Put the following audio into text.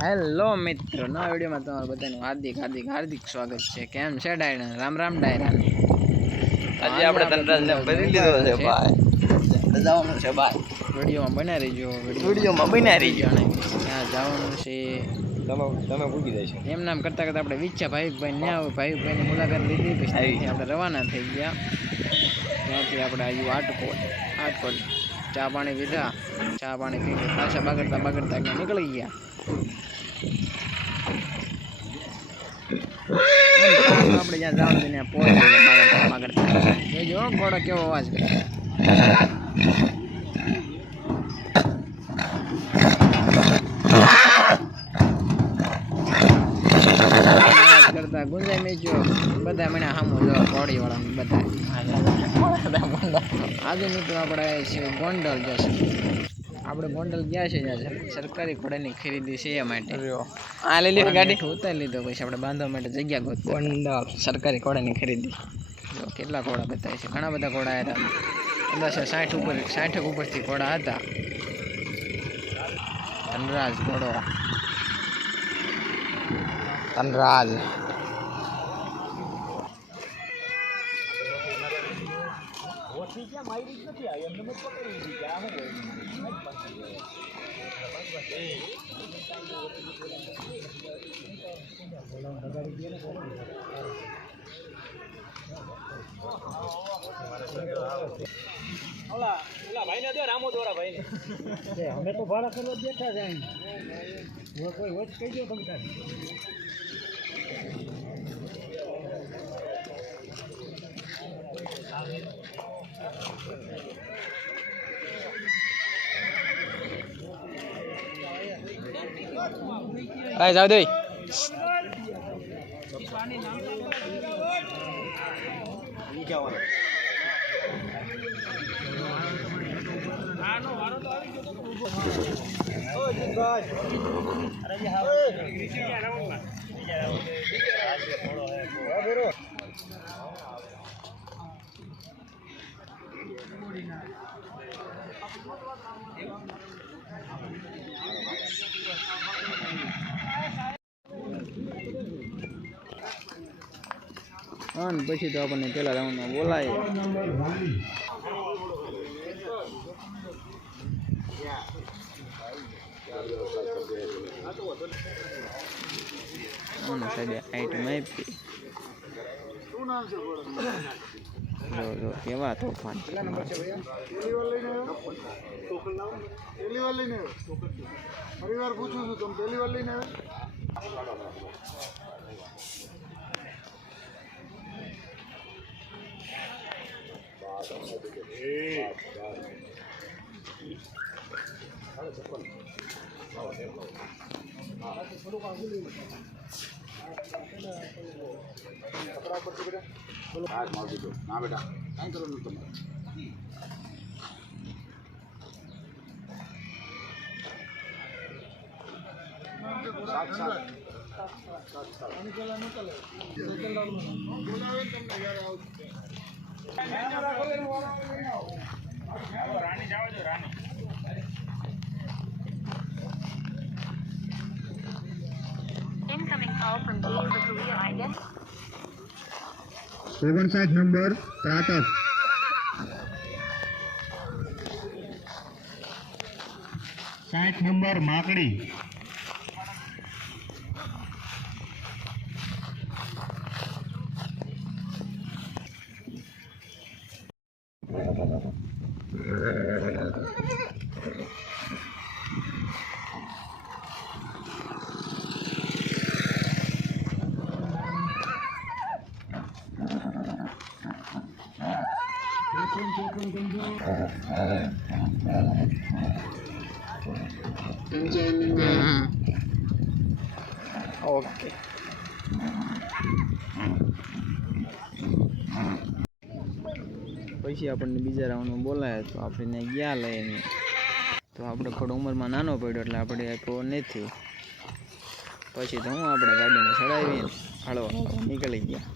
Hello મિત્રો, નવા વિડીયોમાં તમારું બધાનું હાર્દિક સ્વાગત છે. કેમ છે ડાયરા? રામ રામ ડાયરા. આજે આપણે તંત્રને ભરી લીધો છે ભાઈ. જવાનું છે ભાઈ. વિડીયોમાં બના રહીજો. ત્યાં જવાનું છે. તમે પૂછી દેશો. એમ નામ કરતા આપણે વિચ્છા ભાઈની મુલાકાત લીધી, પછી આપણે રવાના થઈ ગયા. ત્યાંથી આપણે આવ્યું આટકોટ ચા પાણી પીધા. ચા પાણી પીને પાછા બગડતા નીકળી ગયા. આપણે જ્યાં જવાનું ત્યાં પહોંચી જો ઘોડો કેવો અવાજ કરે. કરતા ગુંજાઈ મેચ્યો બધા મને સામું જો ઘોડી વાળા બધા આજે મિત્રો આપણે ગોંડલ જશે. આપણે ગોંડલ ગયા છે જ્યાં સરકારી ઘોડાની ખરીદી છે એ માટે આ લઈ લીધો ગાડી ઉતારી લીધો. પછી આપણે બાંધવા માટે જગ્યા ગોત. ગોંડલ સરકારી ઘોડાની ખરીદી. જો કેટલા ઘોડા બતાવે છે. ઘણા બધા ઘોડા હતા. અંદાજે 60 ઉપરથી ઘોડા હતા. ધનરાજ ઘોડો ધનરાજ અમે તો ભાડા કરવા બેઠા જાય. કોઈ વચ કહી દો તમે તારે. જાવ દે અને પછી તો આપણને પેલા રાઉન્ડમાં બોલાય. આઈટમ આપી જો કેવા તોફાન. પરિવાર પૂછું છું, તમે પહેલી વાર લઈને ના બેટા કાંઈ કરવાનું તમારે. Incoming call from Team for Korea, I guess. 59 number ત્રાટક 60 નંબર માકડી ઓકે પછી આપણને બીજા રાઉન્ડમાં બોલાય તો આપણે ગયા લઈને. તો આપણે થોડો ઉંમરમાં નાનો પડ્યો એટલે આપણે આપ્યો નથી. પછી તો હું આપણે ગાડીને ચડાવીને હળવા નીકળી ગયા.